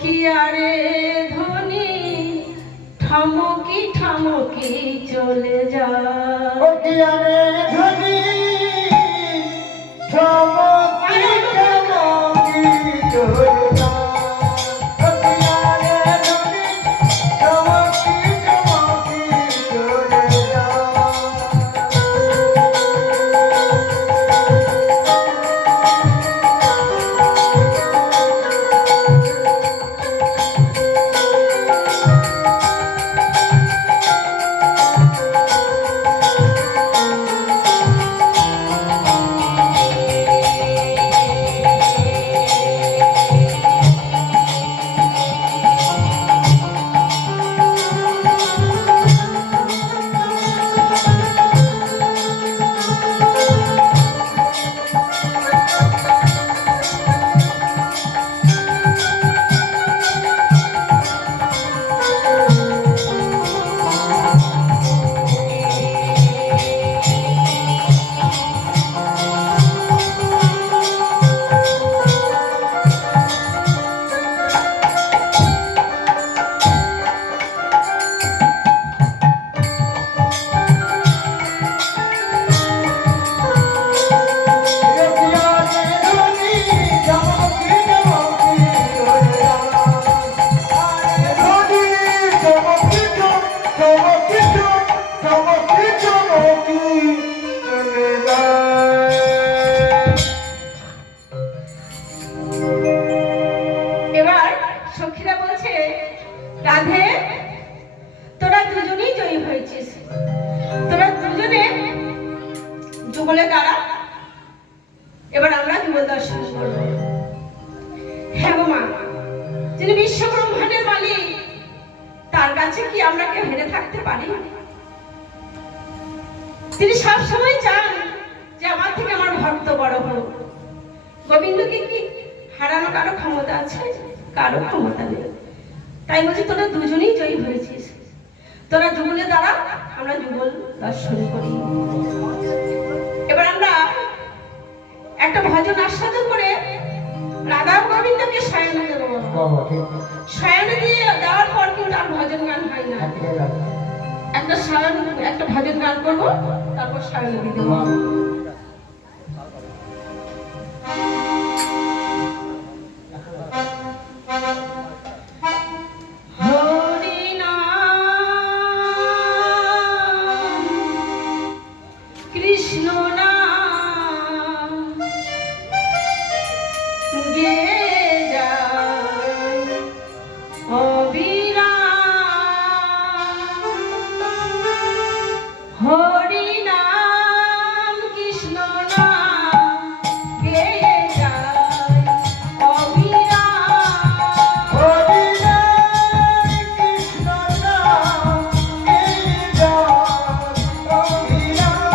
কি আরে ধ্বনি ঠমকি ঠমকি চলে যায়। ও কি আরে ধ্বনি ঠমকি ঠমকি চলে যায়। ও কি আরে ধ্বনি ঠমকি ঠমকি চলে যায়। এবার সখীরা বলছে, রাধে তোরা দুজনেই জয়ী হয়েছিস, তোরা দুজনে যুগলে দাঁড়া, এবার আমরা যুগল দর্শন করব। হ্যাঁ গো মা, যিনি বিশ্ব ব্রহ্মাণ্ডের মালিক, তার কাছে কি আমরা কেউ হেরে থাকতে পারি? তিনি সব সময় চান যে আমার থেকে আমার ভক্ত বড় হোক। গোবিন্দকে কি হারানো কারো ক্ষমতা আছে? কারো ক্ষমতা নেই। তাই বলছি তোরা দুজনেই জয়ী হয়েছিস, তোরা যুগলে দাঁড়া, আমরা যুগল দর্শন করি। এবার আমরা একটা ভজন আস্বাদন করে রাধা গোবিন্দকে শয়নে দেব। শয়নে দিয়ে দেওয়ার পর কিন্তু আর ভজন গান হয় না। একটা ভজন গান করবো, তারপর শয়নে দিয়ে দেবো। কৃষ্ণ নাম গে যায় অবিরাম, হরি নাম কৃষ্ণ নাম গে যায় অবিরাম, হরি নাম কৃষ্ণ নাম গে যায় অবিরাম।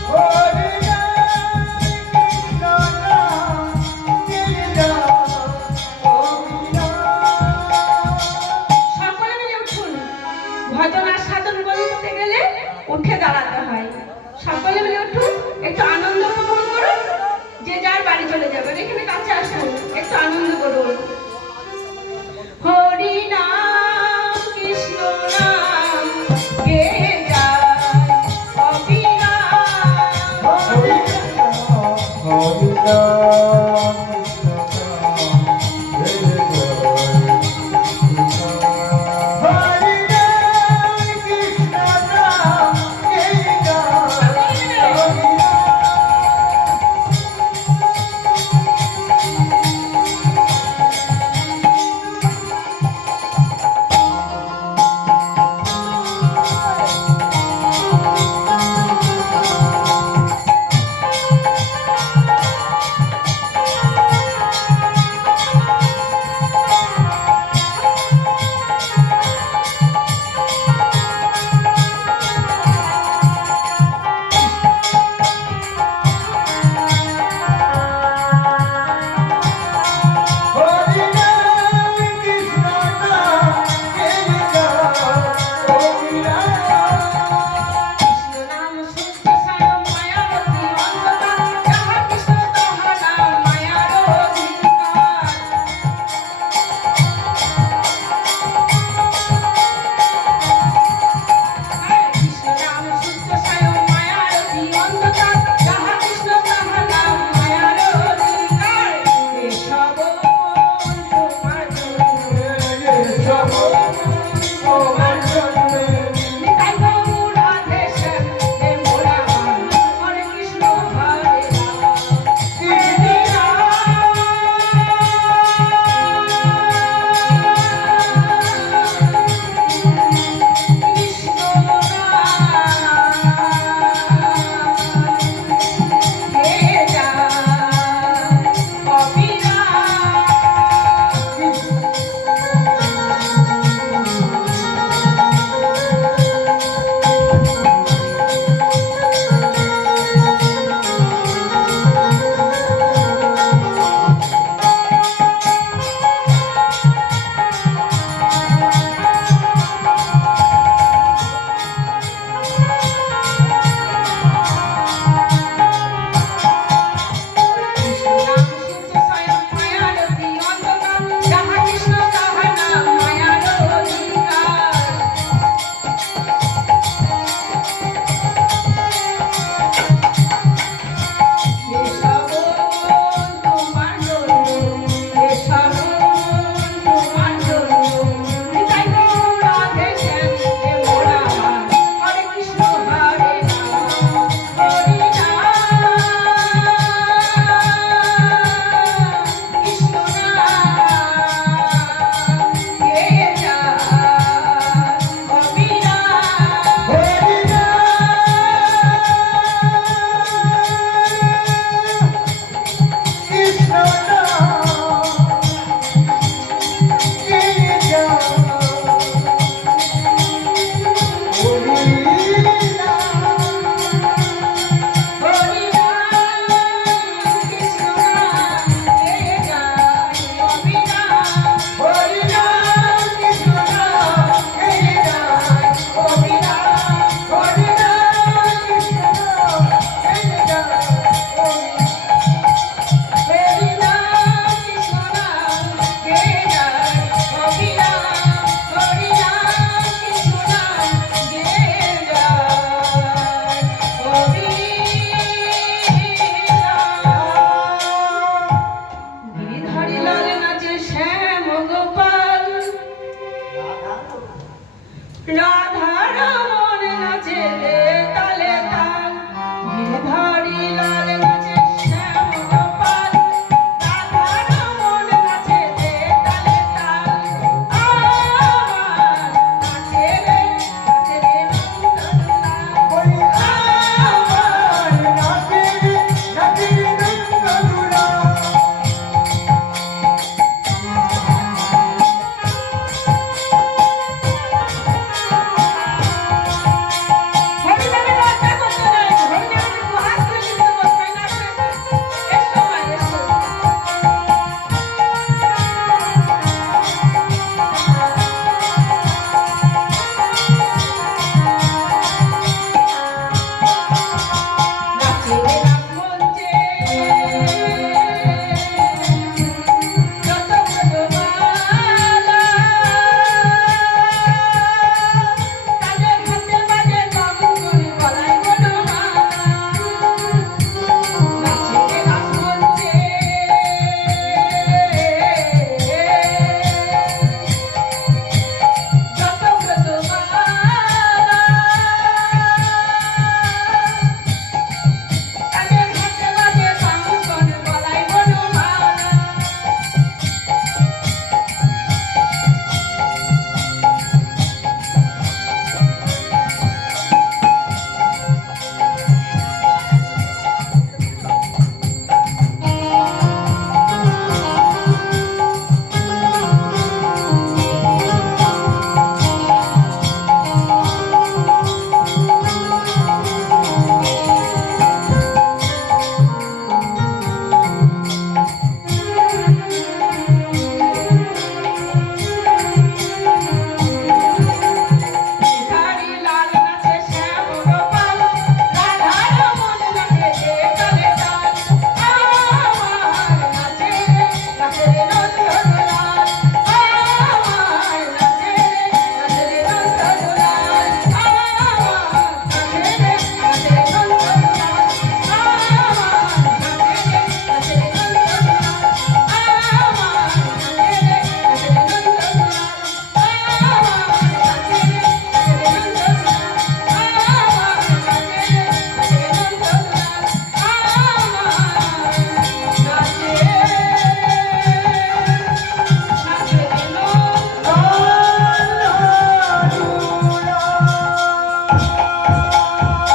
হরি নাম কৃষ্ণ নাম গে যায় অবিরাম। সকলে মিলে উঠুন। ভজন আর সাধন করতে গেলে উঠে দাঁড়াতে হয়। সকলে মিলে উঠুন, একটু আনন্দ উপভোগ করুন। যে যার বাড়ি চলে যাবেন, এখানে কাছে আসুন, একটু আনন্দ করুন। হরি নাম কৃষ্ণ নাম গে যায় অবিরাম, হরি